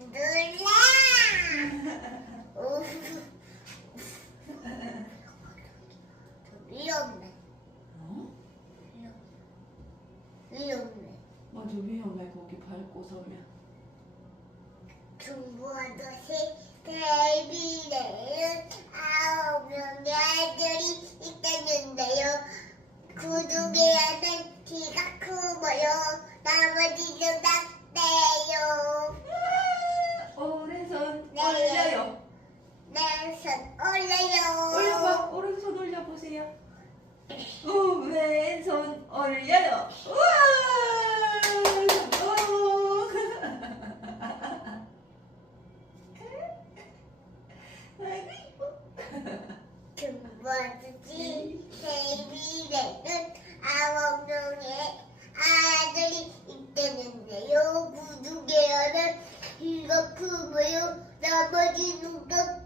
놀라! 오. 위험해. 어? 위험해. 맞아 위험해 거기 밟고 서면. 새 데뷔를 아홉 명의 아들이 있었는데요. 그 중에는 키가 크고요. 나머지는 작대요. 오른손 네. 올려요. 내손 올려요. 올려봐. 오른손 올려보세요. 오, 왼손 올려요. 우와! 오. 아이고 이뻐. 중부와도지 데뷔를 아홉 명의 아들이. 그 중에는 키가 크고요. 나머지는 작대요.